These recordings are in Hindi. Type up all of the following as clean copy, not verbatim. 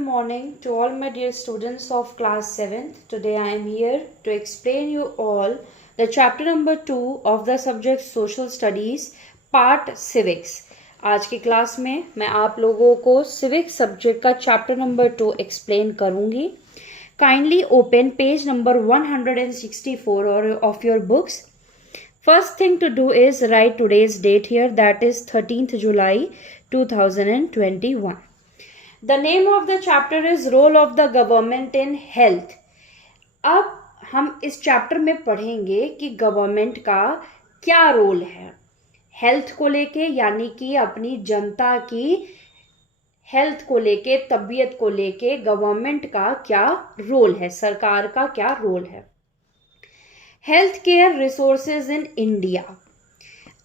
morning to all my dear students of class 7th. Today I am here to explain you all the chapter number 2 of the subject social studies part civics. आज की क्लास में मैं आप लोगों को civics सब्जेक्ट का चैप्टर नंबर 2 एक्सप्लेन करूंगी. Kindly open page number 164 of your books. First thing to do is write today's date here, that is 13th July 2021. The name of the chapter is Role of the Government in Health. अब हम इस चैप्टर में पढ़ेंगे कि गवर्नमेंट का क्या रोल है हेल्थ को लेके, यानी कि अपनी जनता की हेल्थ को लेके, तबीयत को लेके गवर्नमेंट का क्या रोल है, सरकार का क्या रोल है. Health care resources in India.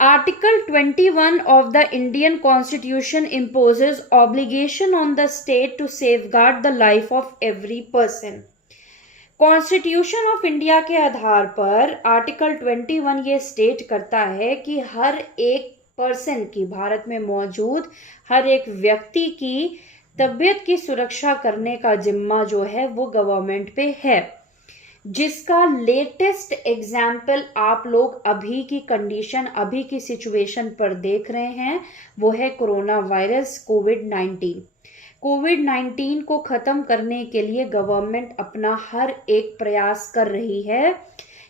Article 21 of the Indian Constitution imposes obligation on the state to safeguard the life of every person. Constitution of India के आधार पर आर्टिकल 21 ये स्टेट करता है कि हर एक पर्सन की, भारत में मौजूद हर एक व्यक्ति की तबीयत की सुरक्षा करने का जिम्मा जो है वो गवर्नमेंट पे है, जिसका लेटेस्ट एग्जाम्पल आप लोग अभी की कंडीशन, अभी की सिचुएशन पर देख रहे हैं, वो है कोरोना वायरस कोविड-19. कोविड-19 को खत्म करने के लिए गवर्नमेंट अपना हर एक प्रयास कर रही है.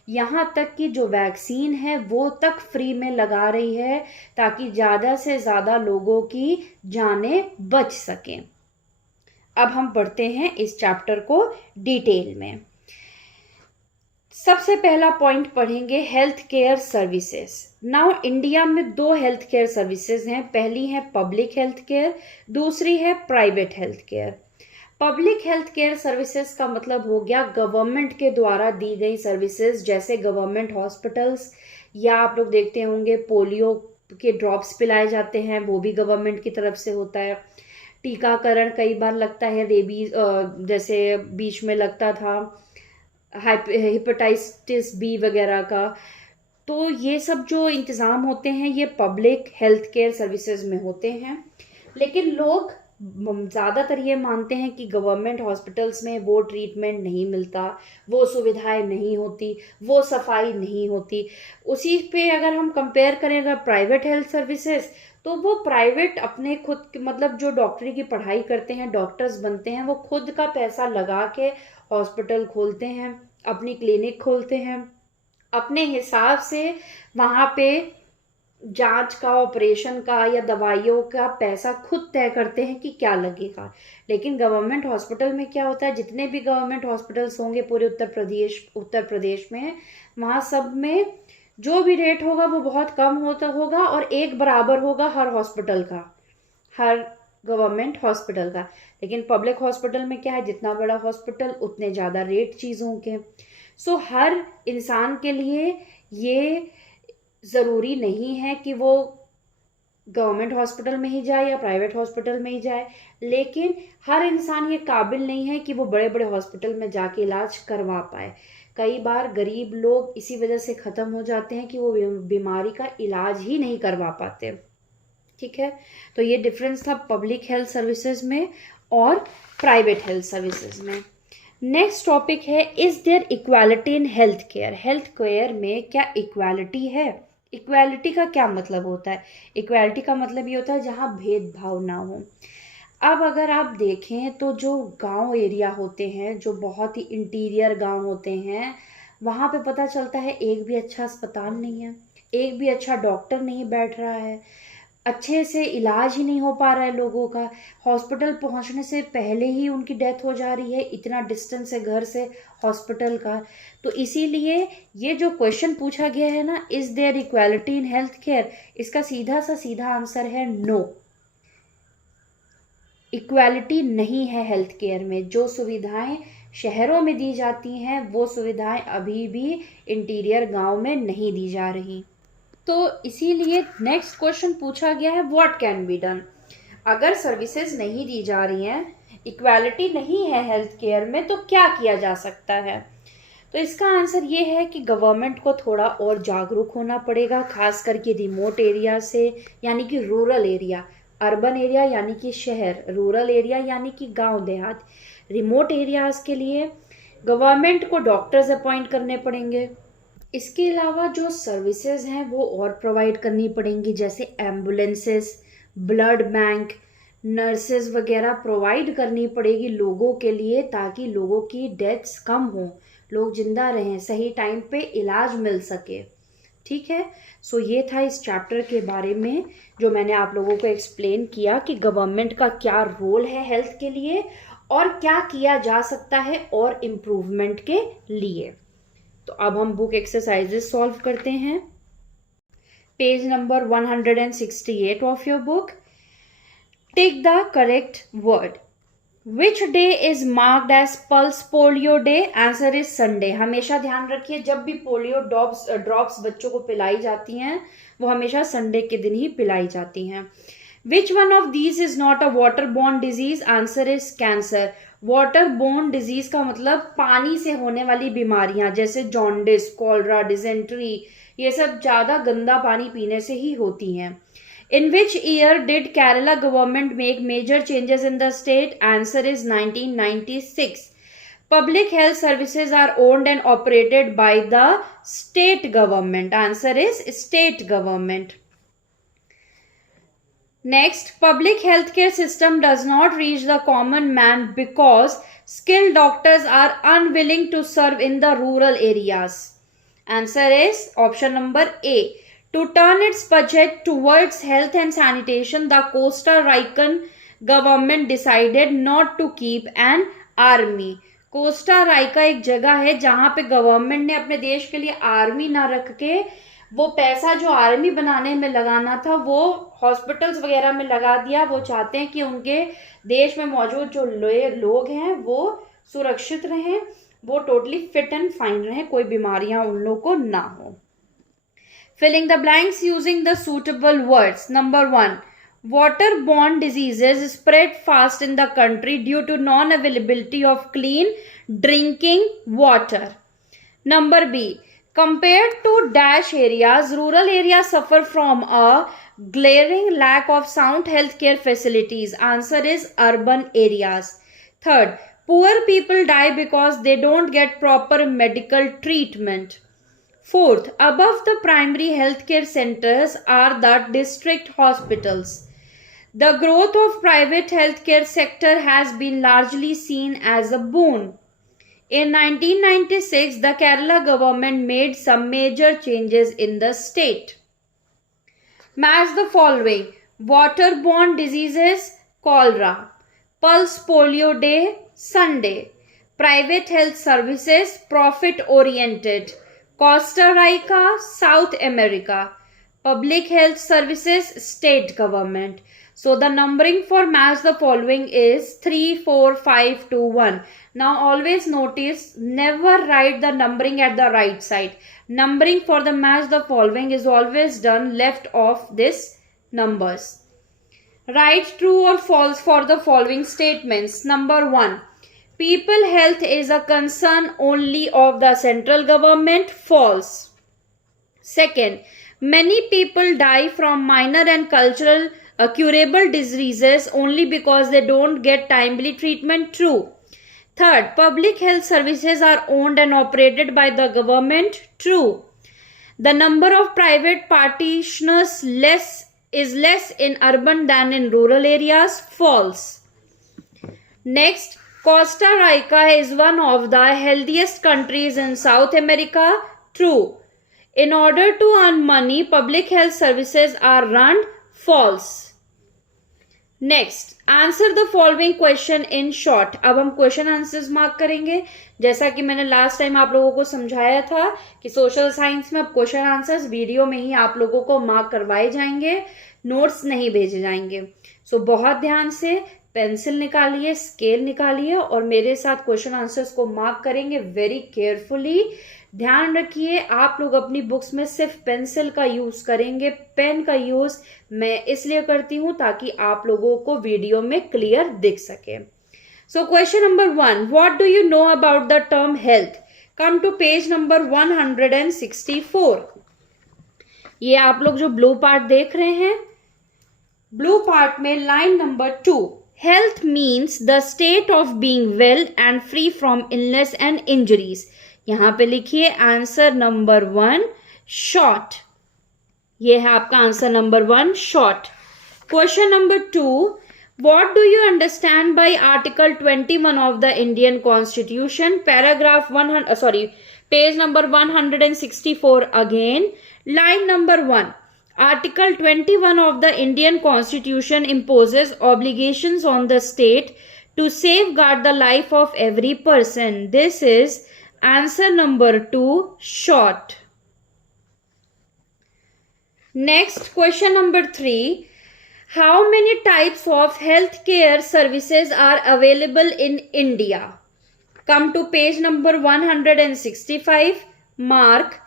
यहाँ तक कि जो वैक्सीन है वो तक फ्री में लगा रही है ताकि ज़्यादा से ज़्यादा लोगों की जानें बच सकें. अब हम पढ़ते हैं इस चैप्टर को डिटेल में. सबसे पहला पॉइंट पढ़ेंगे health care services. Now India में दो हेल्थ केयर सर्विसेज हैं. पहली है पब्लिक हेल्थ केयर, दूसरी है private health care. Public health care services का मतलब हो गया गवर्नमेंट के द्वारा दी गई सर्विसेज, जैसे गवर्नमेंट हॉस्पिटल्स, या आप लोग देखते होंगे पोलियो के ड्रॉप्स पिलाए जाते हैं, वो भी गवर्नमेंट की तरफ से होता है. टीकाकरण कई बार लगता है, रेबीज जैसे बीच में लगता था, हेपेटाइटिस बी वगैरह का. तो ये सब जो इंतज़ाम होते हैं ये पब्लिक हेल्थ केयर सर्विसेज में होते हैं. लेकिन लोग ज़्यादातर ये मानते हैं कि गवर्नमेंट हॉस्पिटल्स में वो ट्रीटमेंट नहीं मिलता, वो सुविधाएं नहीं होती, वो सफाई नहीं होती. उसी पे अगर हम कंपेयर करें अगर प्राइवेट हेल्थ सर्विसेज, तो वो प्राइवेट अपने खुद, मतलब जो डॉक्टरी की पढ़ाई करते हैं, डॉक्टर्स बनते हैं, वो खुद का पैसा लगा के हॉस्पिटल खोलते हैं, अपनी क्लिनिक खोलते हैं, अपने हिसाब से वहाँ पे जांच का, ऑपरेशन का या दवाइयों का पैसा खुद तय करते हैं कि क्या लगेगा. लेकिन गवर्नमेंट हॉस्पिटल में क्या होता है, जितने भी गवर्नमेंट हॉस्पिटल्स होंगे पूरे उत्तर प्रदेश में, वहाँ सब में जो भी रेट होगा वो बहुत कम होगा और एक बराबर होगा हर हॉस्पिटल का, हर गवर्नमेंट हॉस्पिटल का. लेकिन पब्लिक हॉस्पिटल में क्या है, जितना बड़ा हॉस्पिटल उतने ज़्यादा रेट चीज़ों के. सो हर इंसान के लिए ये ज़रूरी नहीं है कि वो गवर्नमेंट हॉस्पिटल में ही जाए या प्राइवेट हॉस्पिटल में ही जाए, लेकिन हर इंसान ये काबिल नहीं है कि वो बड़े बड़े हॉस्पिटल में जाके इलाज करवा पाए. कई बार गरीब लोग इसी वजह से ख़त्म हो जाते हैं कि वो बीमारी का इलाज ही नहीं करवा पाते. ठीक है, तो ये डिफरेंस था पब्लिक हेल्थ सर्विसेज में और प्राइवेट हेल्थ सर्विसेज में. नेक्स्ट टॉपिक है, is there equality in health care. Health care में क्या इक्वालिटी है? इक्वालिटी का क्या मतलब होता है? इक्वालिटी का मतलब ये होता है जहाँ भेदभाव ना हो. अब अगर आप देखें तो जो गांव एरिया होते हैं, जो बहुत ही इंटीरियर गांव होते हैं, वहाँ पे पता चलता है एक भी अच्छा अस्पताल नहीं है, एक भी अच्छा डॉक्टर नहीं बैठ रहा है, अच्छे से इलाज ही नहीं हो पा रहा है लोगों का. हॉस्पिटल पहुंचने से पहले ही उनकी डेथ हो जा रही है, इतना डिस्टेंस है घर से हॉस्पिटल का. तो इसीलिए ये जो क्वेश्चन पूछा गया है ना, is there equality in health care, इसका सीधा आंसर है नो. इक्वालिटी नहीं है हेल्थ केयर में. जो सुविधाएं शहरों में दी जाती हैं वो सुविधाएं अभी भी इंटीरियर गांव में नहीं दी जा रही. तो इसीलिए नेक्स्ट क्वेश्चन पूछा गया है, व्हाट कैन बी डन. अगर सर्विसेज नहीं दी जा रही हैं, इक्वालिटी नहीं है हेल्थ केयर में, तो क्या किया जा सकता है? तो इसका आंसर ये है कि गवर्नमेंट को थोड़ा और जागरूक होना पड़ेगा, खास करके रिमोट एरिया से, यानी कि रूरल एरिया, अर्बन एरिया यानी कि शहर, रूरल एरिया यानी कि गांव देहात, रिमोट एरियाज के लिए गवर्नमेंट को डॉक्टर्स अपॉइंट करने पड़ेंगे। इसके अलावा जो सर्विसेज हैं वो और प्रोवाइड करनी पड़ेंगी, जैसे एम्बुलेंसेस, ब्लड बैंक, नर्सेज वगैरह प्रोवाइड करनी पड़ेगी लोगों के लिए, ताकि लोगों की डेथ्स कम हो, लोग जिंदा रहें, सही टाइम पे इलाज मिल सके। ठीक है, सो ये था इस चैप्टर के बारे में जो मैंने आप लोगों को एक्सप्लेन किया कि गवर्नमेंट का क्या रोल है हेल्थ के लिए और क्या किया जा सकता है और इम्प्रूवमेंट के लिए। तो अब हम बुक एक्सरसाइजेस सॉल्व करते हैं। Page number 168 of your book. Tick the correct word. Which day is marked as pulse polio day? Answer is Sunday. हमेशा ध्यान रखिए, जब भी पोलियो ड्रॉप्स बच्चों को पिलाई जाती हैं वो हमेशा संडे के दिन ही पिलाई जाती हैं। Which one of these is not a water borne disease? Answer is cancer. Water borne disease का मतलब पानी से होने वाली बीमारियां, जैसे जॉन्डिस, कॉलरा, डिजेंट्री, ये सब ज्यादा गंदा पानी पीने से ही होती हैं। In which year did Kerala government make major changes in the state? Answer is 1996. Public health services are owned and operated by the state government. Answer is state government. Next, public healthcare system does not reach the common man because skilled doctors are unwilling to serve in the rural areas. Answer is option number A. To turn its budget towards health and sanitation, the Costa Rican government decided not to keep an army. Costa Raika एक जगह है जहां पे गवर्नमेंट ने अपने देश के लिए आर्मी ना रख के वो पैसा जो आर्मी बनाने में लगाना था वो हॉस्पिटल्स वगैरह में लगा दिया। वो चाहते हैं कि उनके देश में मौजूद जो लोग हैं वो सुरक्षित रहें, वो टोटली फिट एंड फाइन रहें, कोई बीमारियां उन लोगों को ना हो। Filling the blanks using the suitable words. Number 1. Waterborne diseases spread fast in the country due to non-availability of clean drinking water. Number B. Compared to dash areas, rural areas suffer from a glaring lack of sound healthcare facilities. Answer is urban areas. Third, poor people die because they don't get proper medical treatment. Fourth, above the primary healthcare centers are the district hospitals. The growth of private healthcare sector has been largely seen as a boon. In 1996, the Kerala government made some major changes in the state. Match the following. Waterborne diseases, cholera. Pulse polio day, Sunday. Private health services, profit oriented. Costa Rica, South America. Public health services, state government. So the numbering for match the following is 3, 4, 5, 2, 1. Now always notice, never write the numbering at the right side. Numbering for the match the following is always done left of this numbers. Write true or false for the following statements. Number 1. People health is a concern only of the central government. False. Second, many people die from minor and cultural curable diseases only because they don't get timely treatment. True. Third, public health services are owned and operated by the government. True. The number of private practitioners is less in urban than in rural areas. False. Next, Costa Rica is one of the healthiest countries in South America. True. In order to earn money, public health services are run. False. Next, answer the following question in short. अब हम क्वेश्चन आंसर्स मार्क करेंगे। जैसा कि मैंने लास्ट टाइम आप लोगों को समझाया था कि सोशल साइंस में अब क्वेश्चन आंसर्स वीडियो में ही आप लोगों को मार्क करवाए जाएंगे, नोट्स नहीं भेजे जाएंगे। सो बहुत ध्यान से पेंसिल निकालिए, स्केल निकालिए और मेरे साथ क्वेश्चन आंसर्स को मार्क करेंगे वेरी केयरफुली। ध्यान रखिए, आप लोग अपनी बुक्स में सिर्फ पेंसिल का यूज करेंगे, पेन का यूज मैं इसलिए करती हूं ताकि आप लोगों को वीडियो में क्लियर दिख सके। So question number 1, what do you know about the term health? Come to page number 164। ये आप लोग जो ब्लू पार्ट देख रहे हैं, ब्लू पार्ट में line number 2, health means the state of being well and free from illness and injuries. यहां पे लिखिए आंसर नंबर 1 शॉर्ट। ये है आपका answer number 1 short. Question number 2, what do you understand by article 21 of the Indian Constitution? Paragraph 100, page number 164 again, line number 1. Article 21 of the Indian Constitution imposes obligations on the state to safeguard the life of every person. This is answer number 2 short. Next, question number 3. How many types of healthcare services are available in India? Come to page number 165. Mark.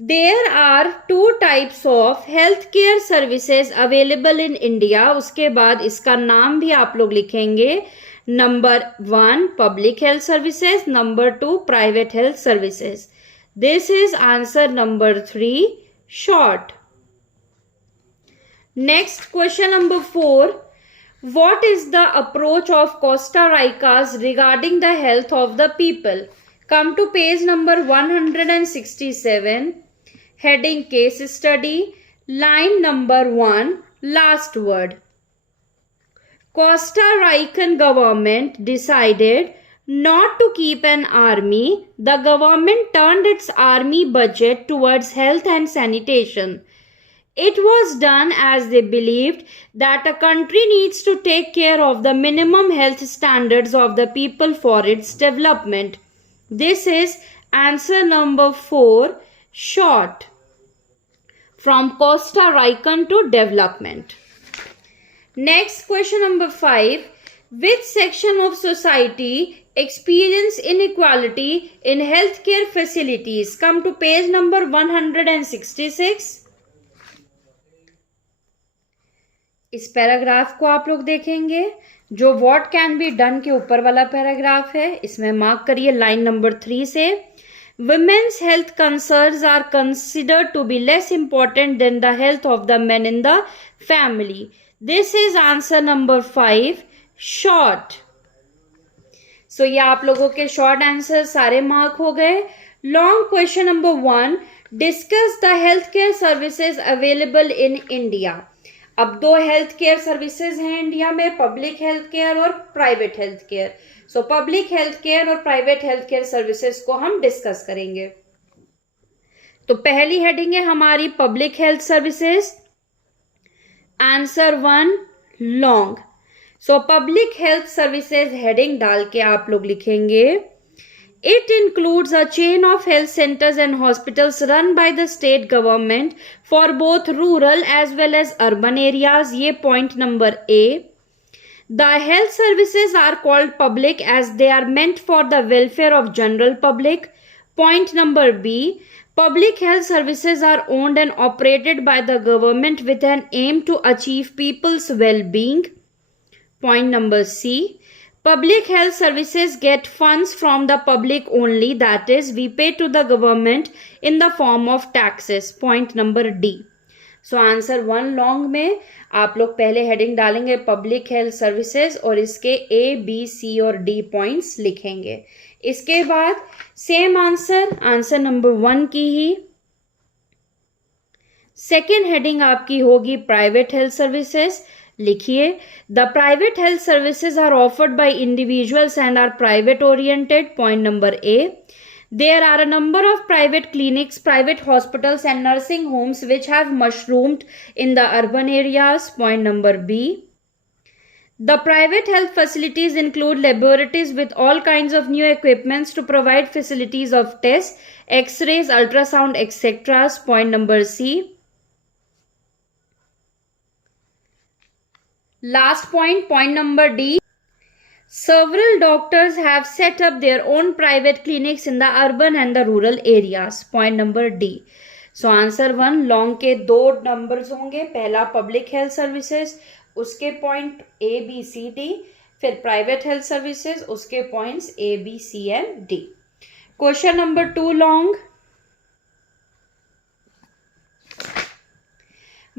There are 2 types of healthcare services available in India. उसके बाद इसका नाम भी आप लोग लिखेंगे। Number 1 public health services, number 2 private health services. This is answer number 3 short. Next, question number 4. What is the approach of Costa Ricas regarding the health of the people? Come to page number 167. Heading case study. Line number 1. Last word. Costa Rican government decided not to keep an army. The government turned its army budget towards health and sanitation. It was done as they believed that a country needs to take care of the minimum health standards of the people for its development. This is answer number 4 short. From Costa Rican to development. Next, question number 5. Which section of society experience inequality in healthcare facilities? Come to page number 166. इस पैराग्राफ को आप लोग देखेंगे जो व्हाट कैन बी डन के ऊपर वाला पैराग्राफ है। इसमें मार्क करिए लाइन नंबर 3 से। Women's health concerns are considered to be less important than the health of the men in the family. This is answer number 5 short. So ये आप लोगों के शॉर्ट आंसर सारे मार्क हो गए। Long question number 1, discuss the health care services available in India. अब 2 हेल्थ केयर सर्विसेज हैं इंडिया में, पब्लिक हेल्थ केयर और private health care. So public health care और प्राइवेट हेल्थ केयर सर्विसेज को हम डिस्कस करेंगे। तो पहली हेडिंग है हमारी public health services. Answer 1 long. So public health services heading डाल के आप लोग लिखेंगे It includes a chain of health centers and hospitals run by the state government for both rural as well as urban areas. ये point number A. The health services are called public as they are meant for the welfare of general public. Point number B. Public health services are owned and operated by the government with an aim to achieve people's well-being. Point number C. Public health services get funds from the public only, that is, we pay to the government in the form of taxes. Point number D. So answer 1 long में आप लोग पहले हेडिंग डालेंगे पब्लिक हेल्थ सर्विसेज और इसके A, B, C और D पॉइंट्स लिखेंगे। इसके बाद सेम आंसर नंबर 1 की ही सेकेंड हेडिंग आपकी होगी प्राइवेट हेल्थ सर्विसेज। लिखिए the private health services are offered by individuals and are private oriented. Point number A. There are a number of private clinics, private hospitals and nursing homes which have mushroomed in the urban areas. Point number B. The private health facilities include laboratories with all kinds of new equipments to provide facilities of tests, x-rays, ultrasound, etc. Point number C. Last point number D. Several doctors have set up their own private clinics in the urban and the rural areas. Point number D. So answer 1 long के 2 नंबर्स होंगे। पहला पब्लिक हेल्थ सर्विसेज, उसके point A, B, C, D, फिर प्राइवेट हेल्थ सर्विसेज, उसके points A, B, C and D. Question number 2 long.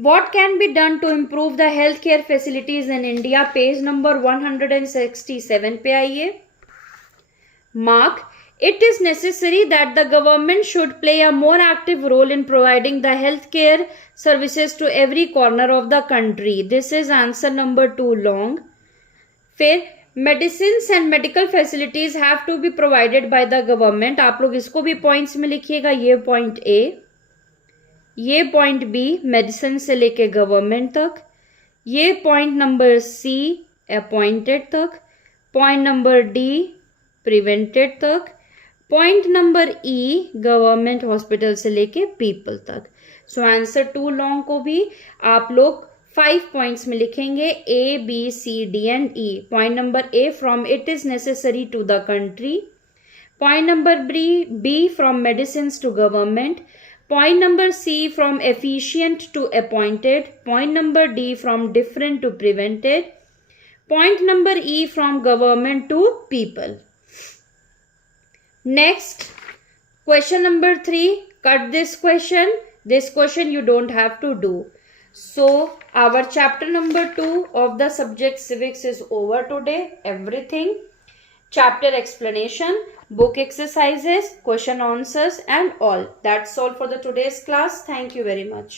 What can be done to improve the healthcare facilities in India? Page number 167 पे आइए. Mark, it is necessary that the government should play a more active role in providing the healthcare services to every corner of the country. This is answer number 2 long. फिर medicines and medical facilities have to be provided by the government. आप लोग इसको भी पॉइंट्स में लिखिएगा. ये पॉइंट ए, ये पॉइंट बी मेडिसिन से लेके गवर्नमेंट तक, ये पॉइंट नंबर सी अपॉइंटेड तक, पॉइंट नंबर डी प्रिवेंटेड तक, पॉइंट नंबर ई गवर्नमेंट हॉस्पिटल से लेके पीपल तक. सो आंसर 2 लॉन्ग को भी आप लोग 5 पॉइंट्स में लिखेंगे. A B C D and E. Point number A from it is necessary to the country. Point number B from medicine to government. Point number C from efficient to appointed. Point number D from different to prevented. Point number E from government to people. Next, question number 3. Cut this question. This question you don't have to do. So, our chapter number 2 of the subject civics is over today. Everything. Chapter explanation, book exercises, question answers and all. That's all for the today's class. Thank you very much.